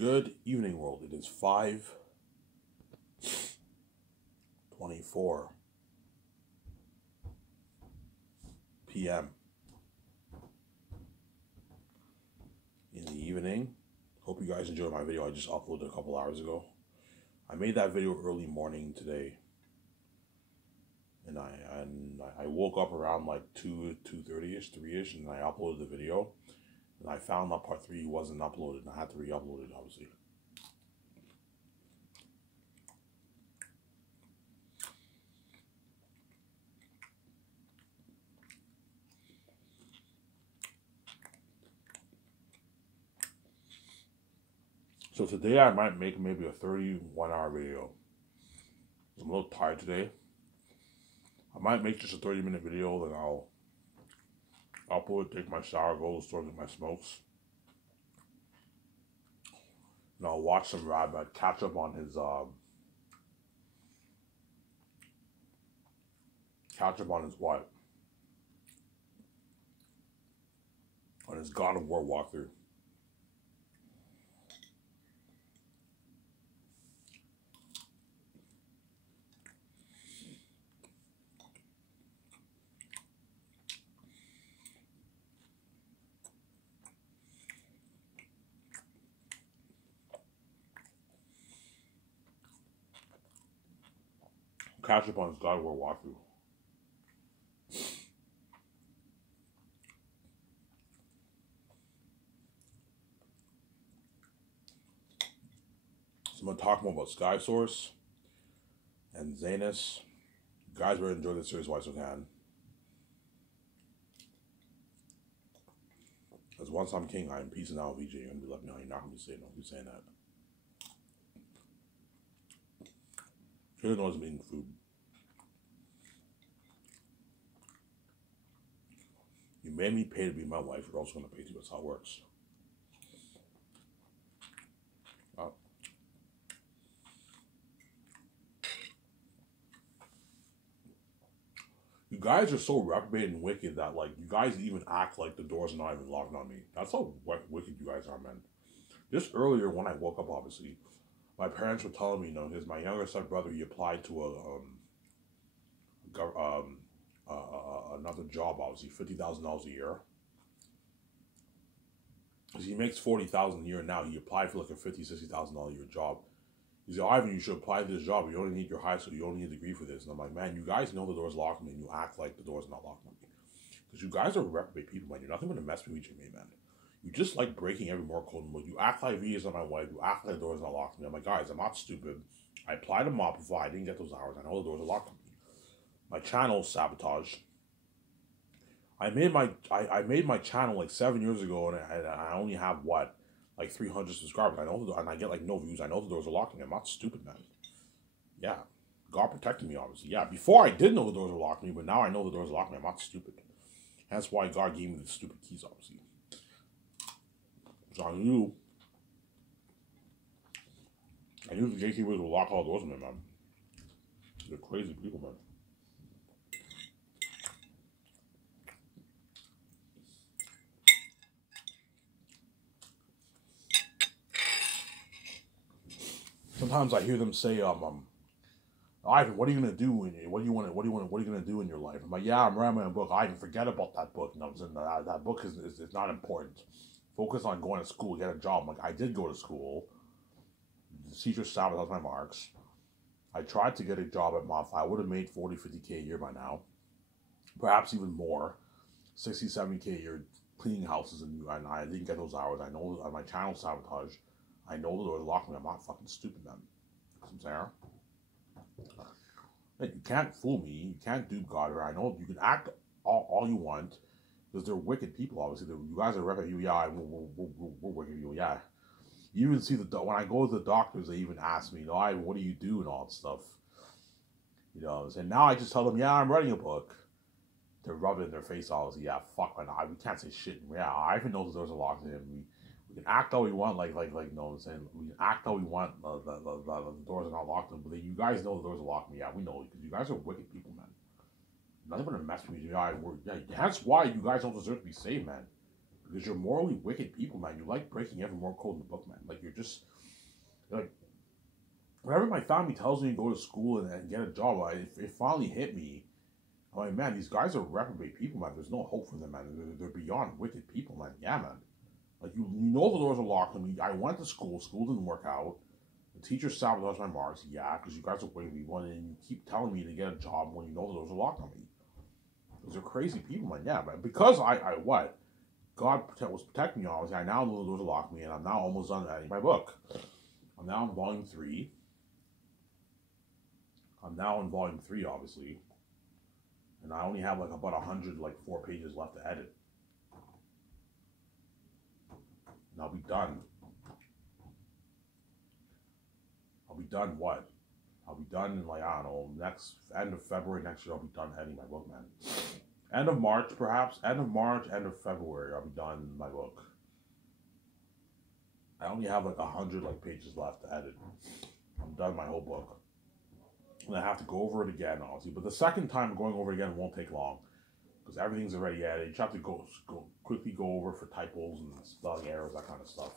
Good evening, world. It is 5:24 p.m. in the evening. Hope you guys enjoyed my video I just uploaded a couple hours ago. I made that video early morning today, and I woke up around like 2:30ish, 3ish, and I uploaded the video. And I found that part 3 wasn't uploaded, and I had to re-upload it, obviously. So today I might make maybe a 31-hour video. I'm a little tired today. I might make just a 30-minute video, then I'll upload, take my shower, go to the store, get my smokes. And I'll watch some Radbad, catch up on his what? On his God of War walkthrough. Catch up on his God of War walkthrough. So I'm going to talk more about Sky Source and Zanus. You guys better enjoy this series while you can. As once I'm king, I am peace and now VJ. You're going to be letting me know you're not going to be saying no. Who's saying that? She knows I'm eating food. You made me pay to be my wife. You're also going to pay too. That's how it works. You guys are so reprobate and wicked that, like, you guys even act like the doors are not even locked on me. That's how wicked you guys are, man. Just earlier when I woke up, obviously, my parents were telling me, you know, here's my younger son brother. He applied to another job, obviously, $50,000 a year. Because he makes $40,000 a year now. He applied for like a $50,000-$60,000 a year job. He said, Ivan, you should apply to this job. You only need your high school. You only need a degree for this. And I'm like, man, you guys know the door's locked on me, and you act like the door's not locked on me. Because you guys are reprobate people, man. You're nothing but a mess with me, man. You just like breaking every moral code in the book. You act like V is on my wife. You act like the door's not locked on me. I'm like, guys, I'm not stupid. I applied to Mopify. I didn't get those hours. I know the doors are locked on me. My channel sabotaged. I made my channel like 7 years ago, and I only have what, like 300 subscribers. I know, and I get like no views. I know the doors are locked on me. I'm not stupid, man. Yeah, God protected me, obviously. Yeah, before I did know the doors were locked on me, but now I know the doors are locked on me. I'm not stupid. That's why God gave me the stupid keys, obviously. It's on you. I knew the gatekeepers would lock all doors on me, man. They're crazy people, man. Sometimes I hear them say, Ivan, what are you gonna do? What are you gonna do in your life? I'm like, yeah, I'm writing a book. Ivan, forget about that book. You know, that book is not important. Focus on going to school, get a job. Like, I did go to school. The teacher sabotaged my marks. I tried to get a job at Mopify. I would have made 40, 50K a year by now, perhaps even more, 60, 70K a year cleaning houses, and I didn't get those hours. I know my channel sabotaged. I know the doors locked me. I'm not fucking stupid, man. I'm saying. Like, you can't fool me. You can't dupe God. I know you can act all you want, because they're wicked people. Obviously, you guys are repping you. Yeah, we're wicked people. Yeah. You even see when I go to the doctors, they even ask me, you know, what do you do and all that stuff. You know, and now I just tell them, yeah, I'm writing a book. They're rubbing in their face, obviously. Yeah, fuck, man. We can't say shit. Yeah, I even know the doors are locked in. We can act all we want, like, you know what I'm saying? We can act all we want, the doors are not locked, but you guys know the doors are locked. Yeah, we know, because you guys are wicked people, man. Nothing but a mess with you. Yeah, that's why you guys don't deserve to be saved, man. Because you're morally wicked people, man. You like breaking every moral code in the book, man. Like, you're just, like, whenever my family tells me to go to school and get a job, it finally hit me. I'm like, man, these guys are reprobate people, man. There's no hope for them, man. They're beyond wicked people, man. Yeah, man. Like, you know the doors are locked on me. I went to school. School didn't work out. The teacher sabotaged my marks. Yeah, because you guys are wicked people. And you keep telling me to get a job when you know the doors are locked on me. Those are crazy people, man. Yeah, man. Because what? God was protecting me, obviously. I now know the doors are locked on me, and I'm now almost done editing my book. I'm now in volume 3. Obviously. And I only have like about 104 pages left to edit. And I'll be done. I'll be done what? I'll be done in like, I don't know, end of February next year, I'll be done editing my book, man. End of March, perhaps. End of March, end of February, I'll be done my book. I only have like 100 pages left to edit. I'm done my whole book. And I have to go over it again, obviously. But the second time going over it again won't take long. Because everything's already edited. You just have to quickly go over for typos and spelling errors, that kind of stuff.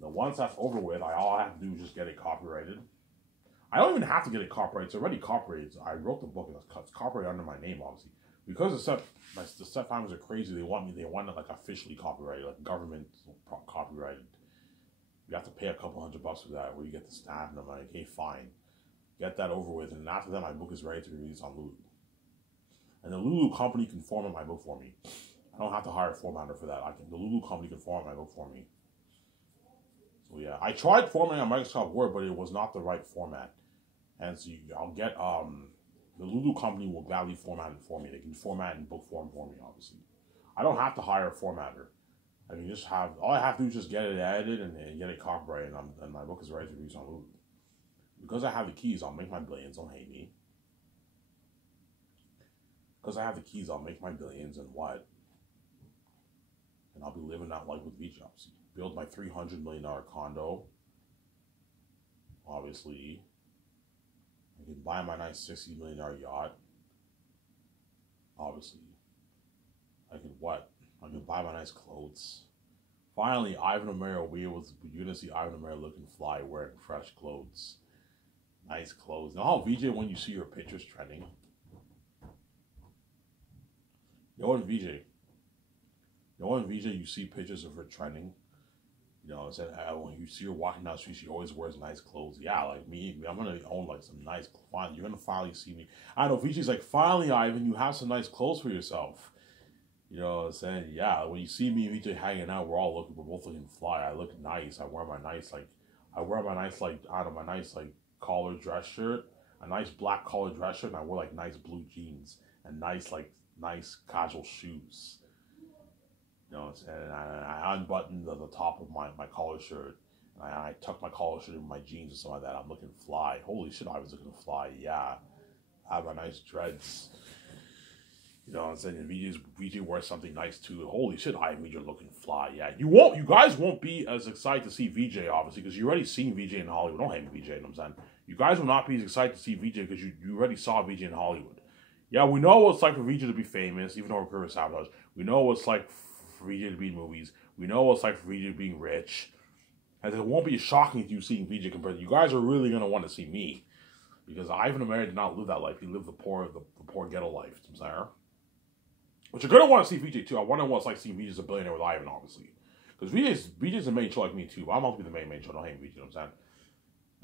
Now, once that's over with, all I have to do is just get it copyrighted. I don't even have to get it copyrighted. It's already copyrighted. I wrote the book, and it's copyrighted under my name, obviously. Because the set timers are crazy, they want it like officially copyrighted, like government copyrighted. You have to pay a couple $100 for that, where you get the stamp, and I'm like, okay, fine. Get that over with, and after that, my book is ready to be released on Lulu. And the Lulu company can format my book for me. I don't have to hire a formatter for that. The Lulu company can format my book for me. So yeah, I tried formatting on Microsoft Word, but it was not the right format. And so I'll get the Lulu company will gladly format it for me. They can format in book form for me, obviously. I don't have to hire a formatter. I can just all I have to do is just get it edited and get it copyrighted, and my book is ready to be released on Lulu. Because I have the keys, I'll make my billions. Don't hate me. Because I have the keys, I'll make my billions, and what? And I'll be living that life with VJ, obviously. Build my $300 million condo. Obviously. I can buy my nice $60 million yacht. Obviously. I can what? I can buy my nice clothes. Finally, Ivan Amaro, you're going to see Ivan Amaro looking fly, wearing fresh clothes. Nice clothes. You know how VJ, when you see your pictures trending? You know what, VJ? You see pictures of her trending? You know, when you see her walking down the street, she always wears nice clothes. Yeah, like me, I'm going to own like some nice clothes. You're going to finally see me. I know, VJ's like, finally, Ivan, you have some nice clothes for yourself. You know what I'm saying? Yeah, when you see me and VJ hanging out, we're both looking fly. I look nice. I wear my nice, collared dress shirt, a nice black collared dress shirt, and I wear like nice blue jeans and nice casual shoes. You know, and I unbutton the top of my collar shirt, and I tuck my collar shirt in my jeans or something like that. I'm looking fly. Holy shit, I was looking fly. Yeah, I have my nice dreads. You know what I'm saying? And VJ wears something nice too. Holy shit, you're looking fly. Yeah, you guys won't be as excited to see VJ, obviously, because you already seen VJ in Hollywood. Don't hate me, VJ, you know what I'm saying? You guys will not be as excited to see VJ because you already saw VJ in Hollywood. Yeah, we know what it's like for VJ to be famous, even though we're career sabotage. We know what it's like for VJ to be in movies. We know what it's like for VJ being rich. And it won't be shocking to you seeing VJ compared to you guys are really going to want to see me. Because Ivan Amaro did not live that life. He lived the poor ghetto life. You know what I'm saying? But you're going to want to see VJ too. I wonder what it's like seeing VJ as a billionaire with Ivan, obviously. Because VJ's the main show like me too. But I'm not going to be the main show. Don't hate VJ, you know what I'm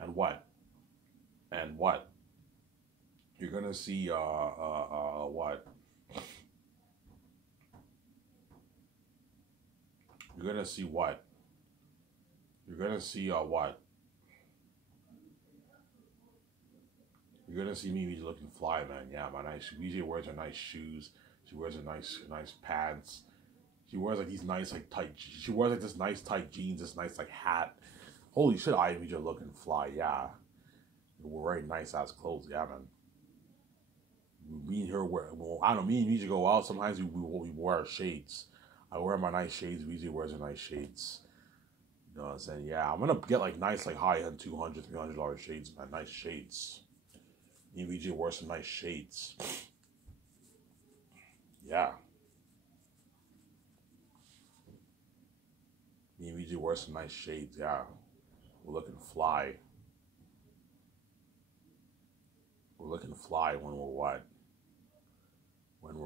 saying? And what? You're going to see, what? You're going to see what? You're going to see, what? You're going to see me looking fly, man. Yeah, my nice, VJ wears her nice shoes. She wears her nice pants. She wears like these nice tight. She wears like this nice tight jeans, this nice hat. Holy shit, Ivy, you're looking fly. Yeah, we're wearing nice ass clothes. Yeah, man. Me and her me and VJ go out. Sometimes we wear our shades. I wear my nice shades. VJ wears her nice shades. You know what I'm saying? Yeah, I'm gonna get like nice high-end $200, $300 shades, man. Nice shades. Me and VJ wear some nice shades. Yeah. Me and VJ wear some nice shades, yeah. We're looking fly. We're looking fly when we're what? When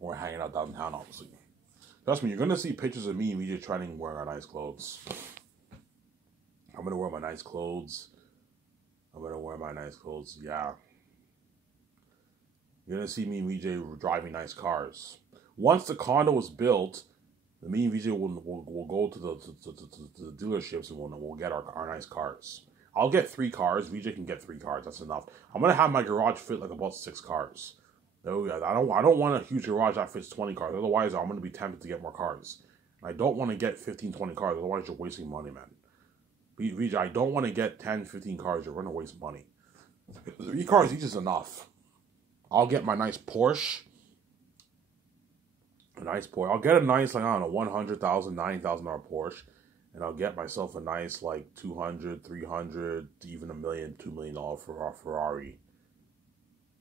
we're hanging out downtown, obviously. Trust me, you're gonna see pictures of me and VJ trying to wear our nice clothes. I'm gonna wear my nice clothes. Yeah. You're gonna see me and VJ driving nice cars. Once the condo was built, me and VJ will go to the dealerships and we'll get our nice cars. I'll get 3 cars. VJ can get 3 cars. That's enough. I'm gonna have my garage fit like about 6 cars. I don't want a huge garage that fits 20 cars. Otherwise, I'm gonna be tempted to get more cars. I don't want to get 15, 20 cars. Otherwise, you're wasting money, man. VJ, I don't want to get 10, 15 cars. You're gonna waste money. 3 cars each is enough. I'll get my nice Porsche. I'll get a nice, like, I don't know, $100,000, $90,000 Porsche. And I'll get myself a nice, like, 200, 300, even $1 million, $2 million for Ferrari.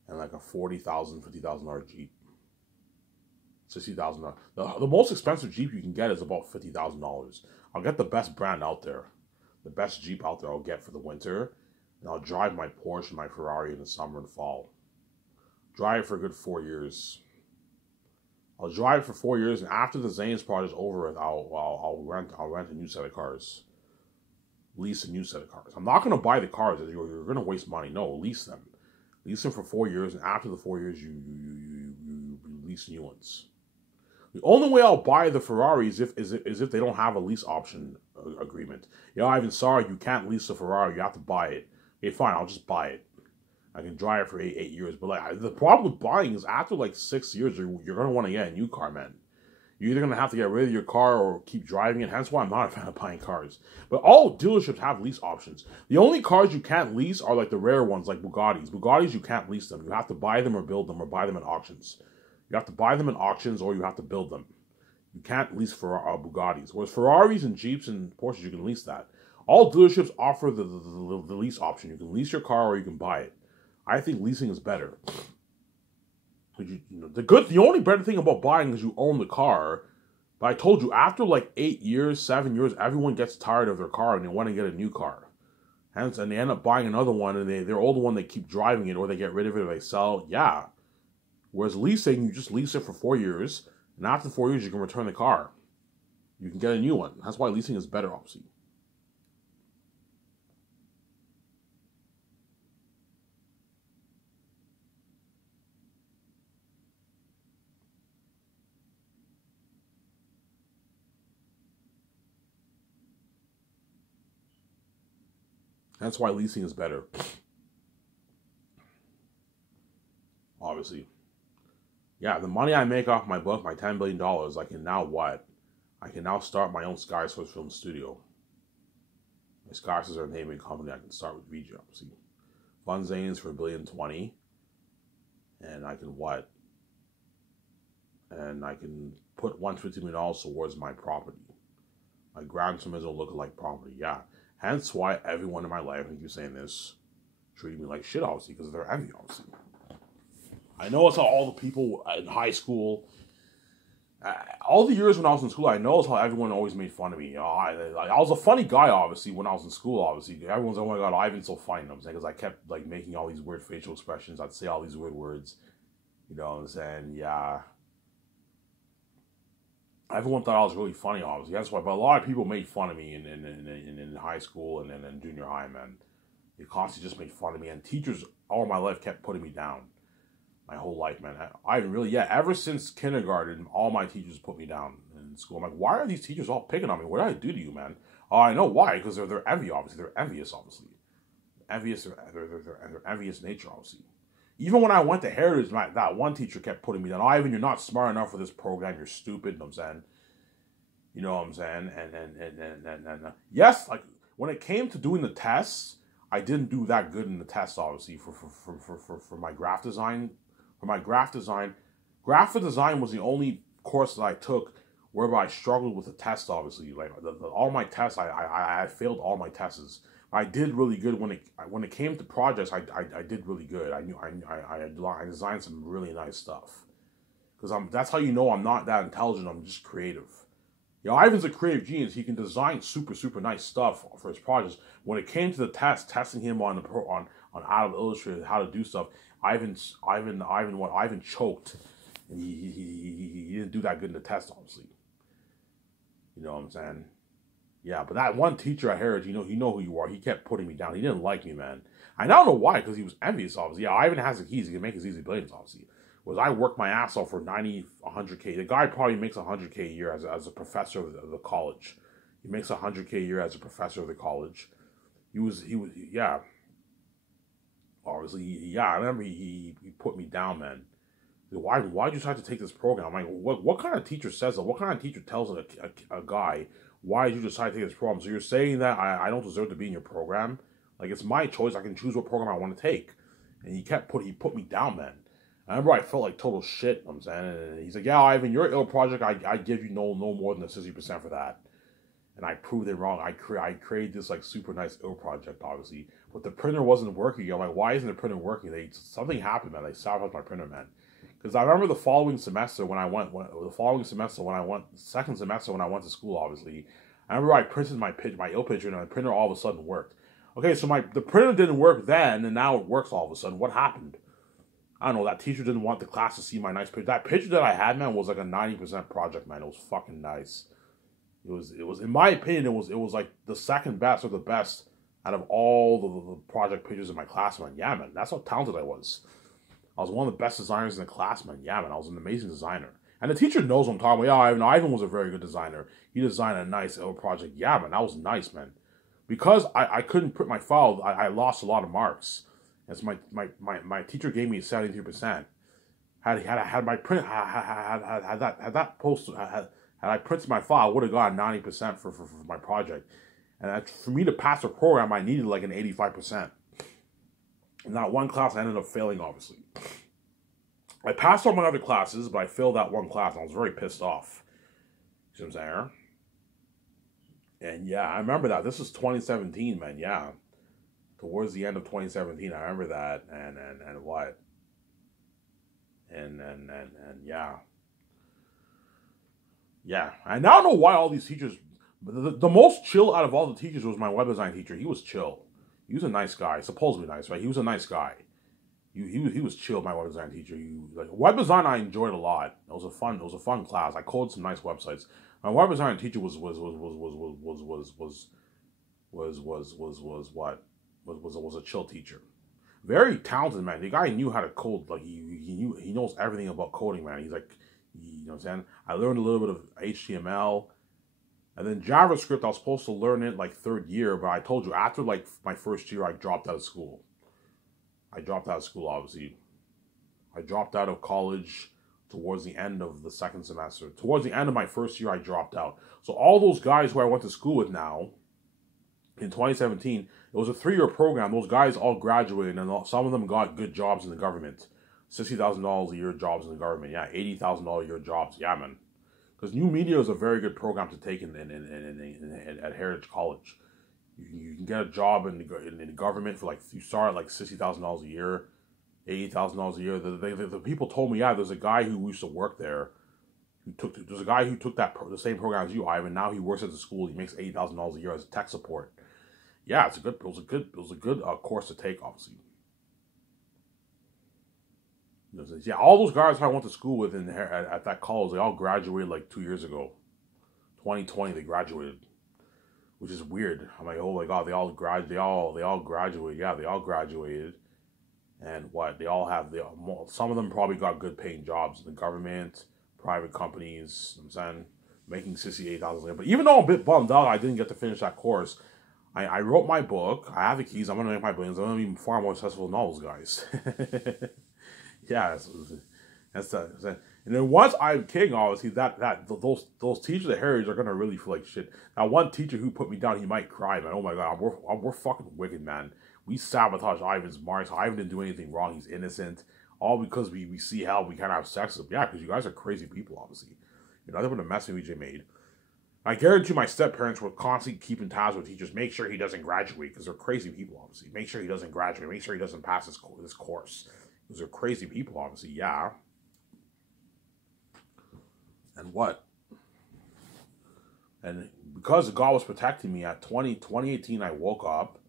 And like a $40,000, $50,000 Jeep. $60,000. The most expensive Jeep you can get is about $50,000. I'll get the best brand out there. The best Jeep out there I'll get for the winter. And I'll drive my Porsche and my Ferrari in the summer and fall. Drive for a good 4 years. I'll drive for 4 years, and after the Zanes project is over, I'll rent a new set of cars. Lease a new set of cars. I'm not gonna buy the cars. You're gonna waste money. No, lease them. Lease them for 4 years, and after the 4 years, you lease new ones. The only way I'll buy the Ferrari is if they don't have a lease option agreement. Yeah, Ivan, sorry, you can't lease the Ferrari. You have to buy it. Okay, fine, I'll just buy it. I can drive it for 8 years. But like the problem with buying is after like 6 years, you're gonna want to get a new car, man. You're either gonna have to get rid of your car or keep driving it. Hence why I'm not a fan of buying cars. But all dealerships have lease options. The only cars you can't lease are like the rare ones, like Bugattis. Bugattis, you can't lease them. You have to buy them or build them or buy them in auctions. You have to buy them in auctions or you have to build them. You can't lease for Bugattis. Whereas Ferraris and Jeeps and Porsches, you can lease that. All dealerships offer the lease option. You can lease your car or you can buy it. I think leasing is better. The only better thing about buying is you own the car. But I told you, after like 8 years, 7 years, everyone gets tired of their car and they want to get a new car. Hence, and they end up buying another one, and their older one, they keep driving it, or they get rid of it, or they sell. Yeah. Whereas leasing, you just lease it for 4 years, and after 4 years, you can return the car. You can get a new one. That's why leasing is better, obviously. That's why leasing is better. Obviously. Yeah, the money I make off my book, my $10 billion, I can now what? I can now start my own Skysource Film Studio. My Skysource are a naming company. I can start with VJ, obviously. Fund Zanes for $1,020,000,000. And I can what? And I can put $150 million towards my property. My Gran Turismo look-alike property, yeah. Hence why everyone in my life, I keep saying this, treated me like shit, obviously, because they're envy, obviously. I know it's how all the people in high school, all the years when I was in school, I know it's how everyone always made fun of me. You know, I was a funny guy, obviously, when I was in school, obviously. Everyone's like, oh my god, Ivan's so funny, you know what I'm saying? Because I kept, like, making all these weird facial expressions. I'd say all these weird words. You know what I'm saying? Yeah. Everyone thought I was really funny, obviously. That's why. But a lot of people made fun of me in high school and in junior high, man. They constantly just made fun of me. And teachers all my life kept putting me down. My whole life, man. I really, yeah, ever since kindergarten, all my teachers put me down in school. I'm like, why are these teachers all picking on me? What did I do to you, man? Oh, I know why. Because they're envy, obviously. They're envious, obviously. They're envious nature, obviously. Even when I went to Heritage, that one teacher kept putting me down. Oh, Ivan, you're not smart enough for this program. You're stupid. You know what I'm saying? You know what I'm saying? And yes, like when it came to doing the tests, I didn't do that good in the tests, obviously, for my graphic design. For my graphic design was the only course that I took whereby I struggled with the test, obviously. Like all my tests, I failed all my tests. I did really good when it came to projects. I did really good. I designed some really nice stuff. Because that's how you know I'm not that intelligent. I'm just creative. You know, Ivan's a creative genius. He can design super nice stuff for his projects. When it came to the testing him on Adobe Illustrator how to do stuff, Ivan choked, and he didn't do that good in the test, obviously. You know what I'm saying? Yeah, but that one teacher at Heritage, you know who you are. He kept putting me down. He didn't like me, man. I don't know why, because he was envious, obviously. Yeah, Ivan has the keys. He can make his easy billions, obviously. Whereas I worked my ass off for 90, 100K. The guy probably makes 100K a year as a professor of the college. He makes 100K a year as a professor of the college. Yeah. Obviously, yeah, I remember he put me down, man. Why'd you decide to take this program? I'm like, what kind of teacher says that? What kind of teacher tells a guy, why did you decide to take this program? So you're saying that I don't deserve to be in your program? Like, it's my choice. I can choose what program I want to take. And he put me down, man. I remember I felt like total shit, I'm saying. And he's like, yeah, Ivan, your ill project, I give you no more than a 60% for that. And I proved it wrong. I created this like super nice ill project, obviously. But the printer wasn't working. I'm like, why isn't the printer working? Something happened, man. They sabotaged my printer, man. Because I remember the following semester when I went second semester when I went to school, obviously, I remember I printed my ill picture, and the printer all of a sudden worked. Okay, so the printer didn't work then, and now it works all of a sudden. What happened? I don't know. That teacher didn't want the class to see my nice picture. That picture that I had, man, was like a 90% project, man. It was fucking nice. It was in my opinion, it was like the second best or the best out of all the project pictures in my class, man. Yeah, man, that's how talented I was. I was one of the best designers in the class, man. Yeah, man, I was an amazing designer. And the teacher knows what I'm talking about. Yeah, Ivan was a very good designer. He designed a nice little project. Yeah, man, that was nice, man. Because I couldn't print my file, I lost a lot of marks. As my teacher gave me 73%. Had I printed my file, I would have gotten 90% for my project. And for me to pass the program, I needed like an 85%. In that one class, I ended up failing, obviously. I passed all my other classes, but I failed that one class, and I was very pissed off. You see what I'm saying? And yeah, I remember that. This was 2017, man. Yeah. Towards the end of 2017, I remember that. And what? And yeah. Yeah. I now know why all these teachers... The most chill out of all the teachers was my web design teacher. He was chill. He was a nice guy. Supposedly nice, right? He was a nice guy. He was chill, my web design teacher. Web design I enjoyed a lot. It was a fun class. I coded some nice websites. My web design teacher was a chill teacher. Very talented, man. The guy knew how to code. Like he knows everything about coding, man. He's like, you know what I'm saying? I learned a little bit of HTML. And then JavaScript, I was supposed to learn it like third year, but I told you, after like my first year, I dropped out of school. Obviously. I dropped out of college towards the end of the second semester. Towards the end of my first year, I dropped out. So all those guys who I went to school with now, in 2017, it was a 3-year program. Those guys all graduated, and some of them got good jobs in the government. $60,000 a year jobs in the government. Yeah, $80,000 a year jobs. Yeah, man. Because New Media is a very good program to take at Heritage College. You can get a job in the government for you start at like $60,000 a year, $80,000 a year. The people told me, yeah, there's a guy who used to work there. There's a guy who took the same program as you, Ivan. Now he works at the school. He makes $80,000 a year as tech support. Yeah, it was a good course to take, obviously. Yeah, all those guys I went to school with at that college, they all graduated like 2 years ago. 2020, they graduated, which is weird. I'm like, oh my god, they all graduated. Yeah, they all graduated, and what? Some of them probably got good paying jobs in the government, private companies. I'm saying making $68,000. But even though I'm a bit bummed out, I didn't get to finish that course. I wrote my book. I have the keys. I'm gonna make my billions. I'm gonna be far more successful than all those guys. Yeah, that's and then once I'm king, obviously those teachers at Heritage are gonna really feel like shit. Now, one teacher who put me down, he might cry, man. Oh my god, we're fucking wicked, man. We sabotaged Ivan's marks. Ivan didn't do anything wrong. He's innocent. All because we see how we kind of have sex with him. Yeah, because you guys are crazy people, obviously. You're not even a mess that EJ made. I guarantee my step-parents were constantly keeping tabs with teachers. Make sure he doesn't graduate, because they're crazy people, obviously. Make sure he doesn't graduate. Make sure he doesn't pass this course. Those are crazy people, obviously, yeah. And what? And because God was protecting me at 2018, I woke up.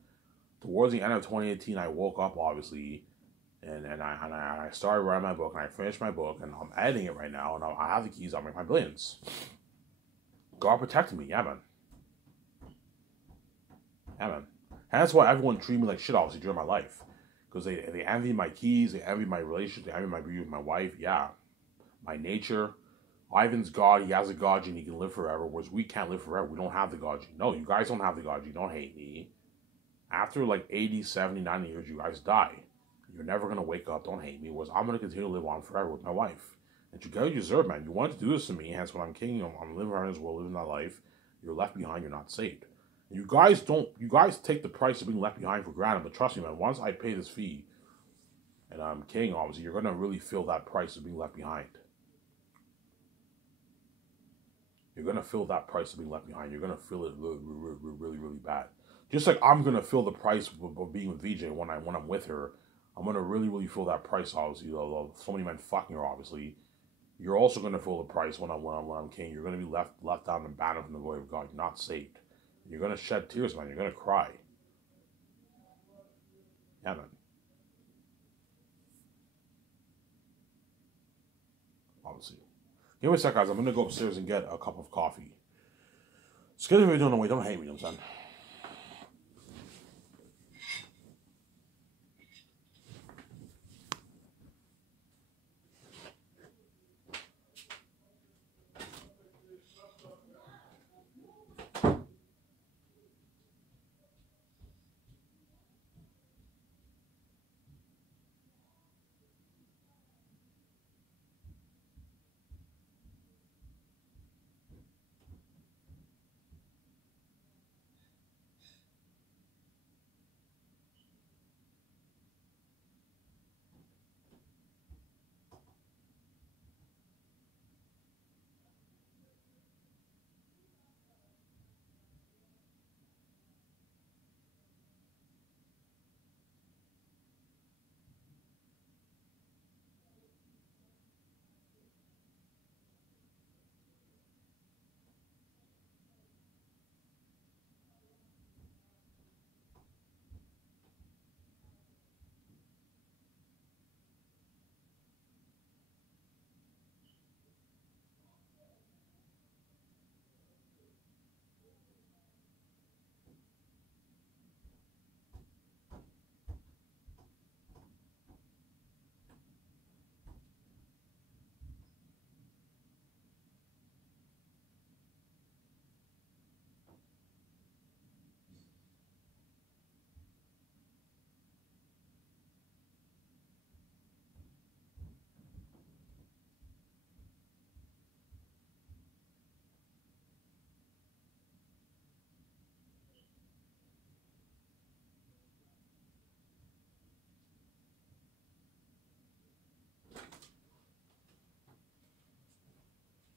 Towards the end of 2018, I woke up, obviously, and I started writing my book, and I finished my book, and I'm editing it right now, and I have the keys. I'll make my billions. God protected me, yeah, man. Yeah, man. And that's why everyone treated me like shit, obviously, during my life. Because they envy my keys, they envy my relationship, they envy my beauty with my wife, yeah. My nature. Ivan's God, he has a God gene, he can live forever, whereas we can't live forever. We don't have the God gene. No, you guys don't have the God gene. Don't hate me. After like 80, 70, 90 years, you guys die. You're never going to wake up. Don't hate me. Whereas I'm going to continue to live on forever with my wife. And you get what you deserve, man. You wanted to do this to me, hence when I'm king, I'm living around this world, living that life. You're left behind, you're not saved. And you guys take the price of being left behind for granted, but trust me, man, once I pay this fee, and I'm king, obviously, you're going to really feel that price of being left behind. You're going to feel that price of being left behind. You're going to feel it really, really, really bad. Just like I'm going to feel the price of being with VJ when I'm with her. I'm going to really, really feel that price, obviously. So many men fucking her, obviously. You're also going to feel the price when I'm king. You're going to be left down and abandoned from the glory of God. You're not saved. You're going to shed tears, man. You're going to cry. Yeah, man. Obviously. Give me a sec, guys. I'm going to go upstairs and get a cup of coffee. It's good if you're doing the way. Don't hate me, you know what I'm saying?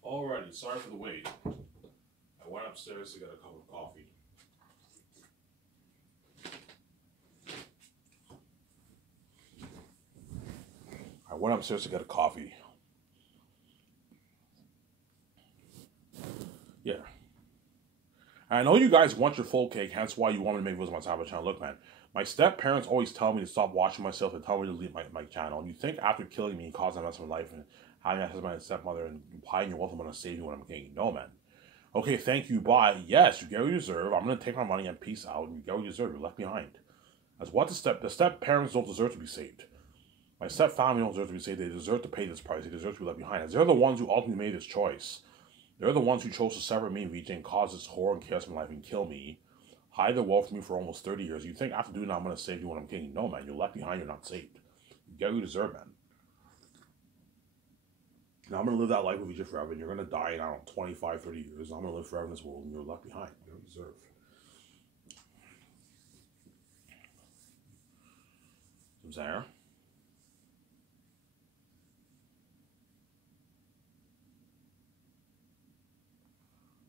Alrighty, sorry for the wait. I went upstairs to get a cup of coffee. Yeah. I know you guys want your full cake, hence why you want me to make videos on my Cyber channel. Look, man, my step-parents always tell me to stop watching myself and tell me to leave my channel. And you think after killing me and causing a mess of my life and having access to my stepmother and hiding your wealth, I'm going to save you when I'm king? No, man. Okay, thank you, bye. Yes, you get what you deserve. I'm going to take my money and peace out. And you get what you deserve. You're left behind. That's what the step-parents don't deserve to be saved. My step-family don't deserve to be saved. They deserve to pay this price. They deserve to be left behind. As they're the ones who ultimately made this choice. They're the ones who chose to separate me and VJ and cause this horror and chaos in my life and kill me. Hide the wealth from me for almost 30 years. You think after doing that I'm going to save you when I'm king? No, man. You're left behind. You're not saved. You get what you deserve, man. Now I'm going to live that life with VJ forever. And you're going to die in, I don't know, 25, 30 years. I'm going to live forever in this world and you're left behind. You get what you deserve. I'm saying?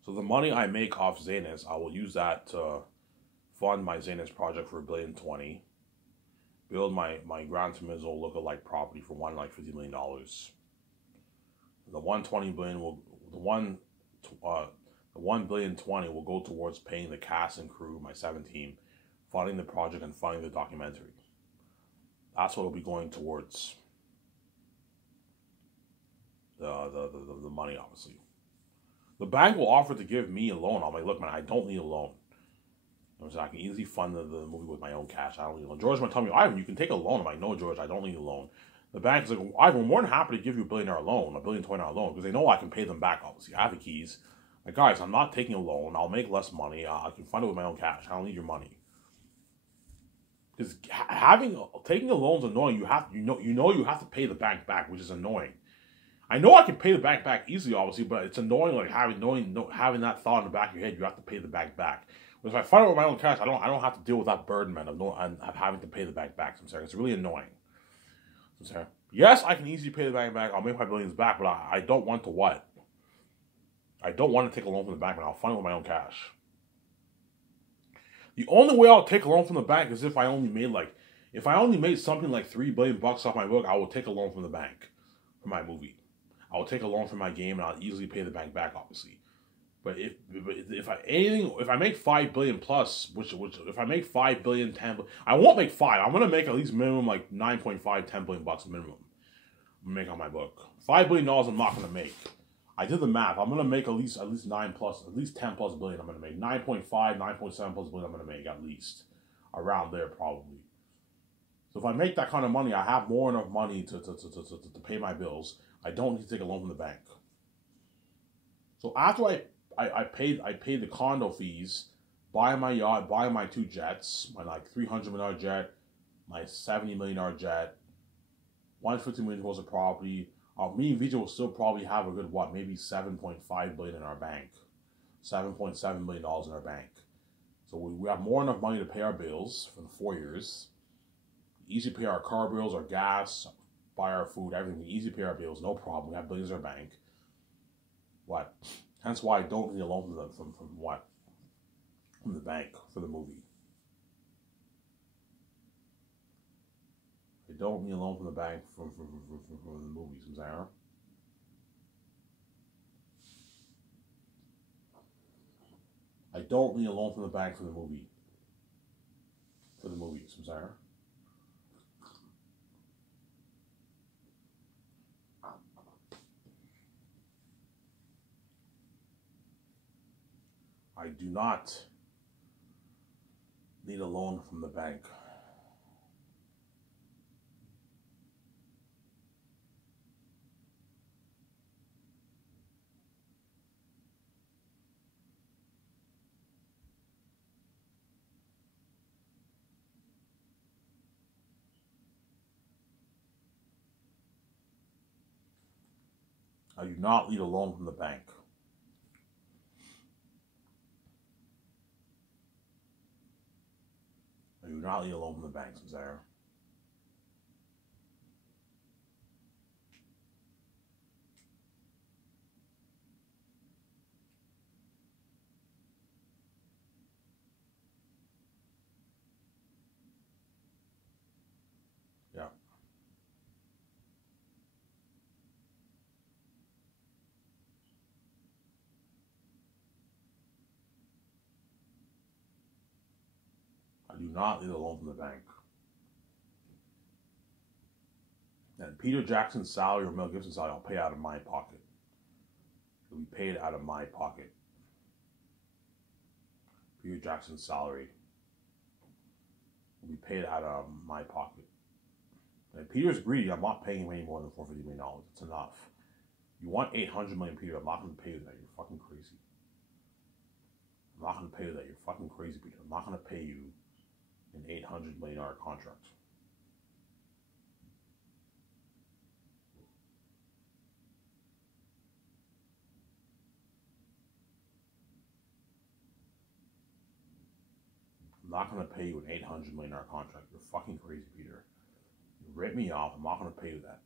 So the money I make off Zanus, I will use that to fund my Zanus project for $1,020,000,000. Build my Gran Turismo lookalike property for $50 million. The $120 billion will The 1,000,000,020 will go towards paying the cast and crew, my 7 team, funding the project and funding the documentary. That's what will be going towards the money, obviously. The bank will offer to give me a loan. I'm like, look, man, I don't need a loan. I can easily fund the movie with my own cash. I don't need a loan. George might tell me, Ivan, you can take a loan. I'm like, no, George, I don't need a loan. The bank is like, Ivan, we're more than happy to give you $1 billion loan, $1 billion $20 loan, because they know I can pay them back, obviously. I have the keys. Like, guys, I'm not taking a loan. I'll make less money. I can fund it with my own cash. I don't need your money. Because taking a loan is annoying. You have to pay the bank back, which is annoying. I know I can pay the bank back easily, obviously, but it's annoying, like having that thought in the back of your head. You have to pay the bank back. But if I fund it with my own cash, I don't have to deal with that burden, man, of having to pay the bank back. It's really annoying. Yes, I can easily pay the bank back. I'll make my billions back, but I don't want to what? I don't want to take a loan from the bank, and I'll fund it with my own cash. The only way I'll take a loan from the bank is if I only made something like $3 billion off my book. I will take a loan from the bank for my movie. I will take a loan for my game, and I'll easily pay the bank back, obviously. But if I make $5 billion plus, which if I make $5 billion, 10 billion, I won't make 5. I'm gonna make at least minimum like 9.5, $10 billion minimum. I'm gonna make on my book. $5 billion I'm not gonna make. I did the math. I'm gonna make at least 9 plus, at least 10 plus billion. I'm gonna make 9.5, 9.7 plus billion. I'm gonna make at least around there probably. So if I make that kind of money, I have more enough money to pay my bills. I don't need to take a loan from the bank. So after I paid the condo fees, buying my yacht, buying my 2 jets, my like $300 million jet, my $70 million jet, $150 million of property. Me and Vijay will still probably have a good maybe $7.5 billion in our bank, $7.7 million in our bank. So we have more than enough money to pay our bills for the 4 years. Easy pay our car bills, our gas, buy our food, everything. Easy pay our bills, no problem. We have billions in our bank. What? Hence why I don't need a loan from the bank for the movie. I don't need a loan from the bank for the movies, Sarah. I don't need a loan from the bank for the movie. For the movies, Sarah. I do not need a loan from the bank. I do not need a loan from the bank. I do not need a loan from the bank, Zara. Yeah. I do not need a loan from the bank. And Peter Jackson's salary or Mel Gibson's salary, I'll pay out of my pocket. It'll be paid out of my pocket. Peter Jackson's salary will be paid out of my pocket. And Peter's greedy. I'm not paying him any more than $450 million. It's enough. You want $800 million, Peter? I'm not going to pay you that. You're fucking crazy. I'm not going to pay you that. You're fucking crazy, Peter. I'm not going to pay you an $800 million contract. I'm not going to pay you an $800 million contract. You're fucking crazy, Peter. You rip me off. I'm not going to pay you that.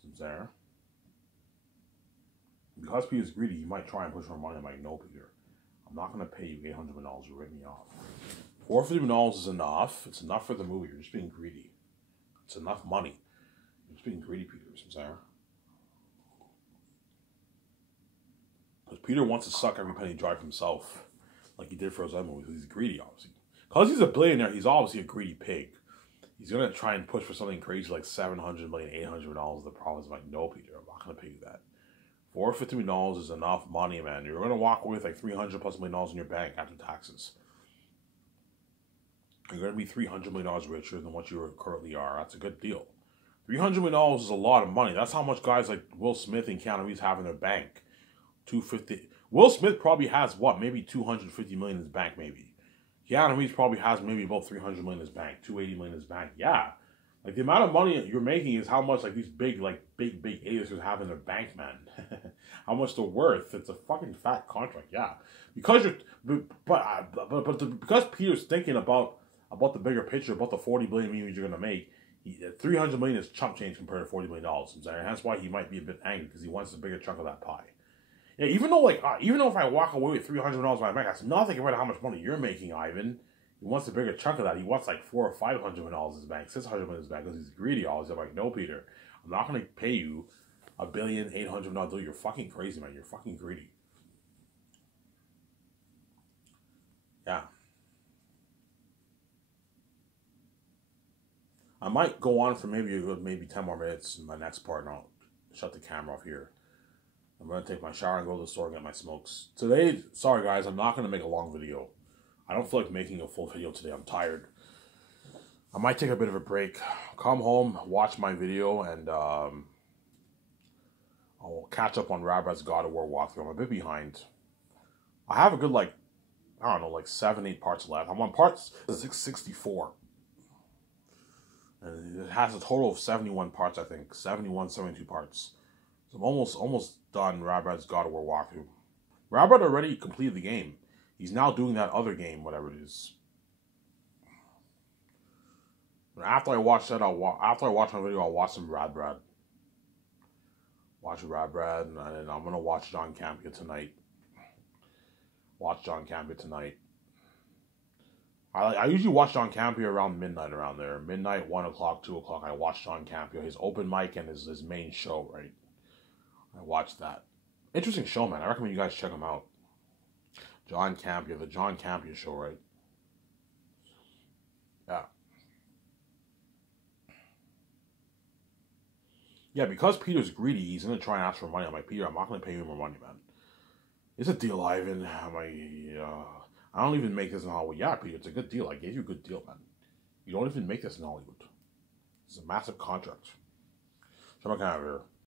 Sincere. Because Peter's greedy, he might try and push more money. I'm like, no, Peter. I'm not going to pay you $800 million. You rip me off. $450 million is enough. It's enough for the movie. You're just being greedy. It's enough money. You're just being greedy, Peter. Sincere. Peter wants to suck every penny dry for himself, like he did for his other movies. He's greedy, obviously. Because he's a billionaire, he's obviously a greedy pig. He's gonna try and push for something crazy like $700 million, $800. The problem is like, no, Peter, I'm not gonna pay you that. $450 million is enough money, man. You're gonna walk away with like $300+ million in your bank after taxes. You're gonna be $300 million richer than what you currently are. That's a good deal. $300 million is a lot of money. That's how much guys like Will Smith and Keanu Reeves have in their bank. $250. Will Smith probably has what? Maybe $250 million in his bank, maybe. Keanu Reeves probably has maybe about $300 million in his bank, $280 million in his bank. Yeah. Like the amount of money you're making is how much like these big A-listers have in their bank, man. How much they're worth. It's a fucking fat contract, yeah. Because because Peter's thinking about the bigger picture, about the $40 billion movies you're gonna make, $300 million is chump change compared to $40 billion. And that's why he might be a bit angry because he wants a bigger chunk of that pie. Yeah, even though if I walk away with $300 in my bank, that's nothing compared to how much money you're making, Ivan. He wants a bigger chunk of that. He wants like $400 or $500 million in his bank, $600 million in his bank because he's greedy. Always, I'm like, no, Peter, I'm not going to pay you $1.8 billion. You're fucking crazy, man. You're fucking greedy. Yeah. I might go on for maybe 10 more minutes in my next part, and I'll shut the camera off here. I'm going to take my shower and go to the store and get my smokes. Today, sorry guys, I'm not going to make a long video. I don't feel like making a full video today. I'm tired. I might take a bit of a break. Come home, watch my video, and I'll catch up on Rabrad's God of War walkthrough. I'm a bit behind. I have a good, 7, 8 parts left. I'm on part 664. And it has a total of 71 parts, I think. 71, 72 parts. So I'm almost done Rabrad's God of War walkthrough. Rabrad already completed the game. He's now doing that other game, whatever it is. After I watch that, after I watch my video, I'll watch some Rabrad. Watch Rabrad, and then I'm gonna watch John Campea tonight. Watch John Campea tonight. I usually watch John Campea around midnight, around there. Midnight, 1 o'clock, 2 o'clock, I watch John Campea, his open mic and his main show, right? I watch that. Interesting show, man. I recommend you guys check him out. John Campea, the John Campea show, right? Yeah. Yeah, because Peter's greedy, he's going to try and ask for money. I'm like, Peter, I'm not going to pay you more money, man. It's a deal, Ivan. I'm like, I don't even make this in Hollywood. Yeah, Peter, it's a good deal. I gave you a good deal, man. You don't even make this in Hollywood. It's a massive contract. So I'm not going to have here.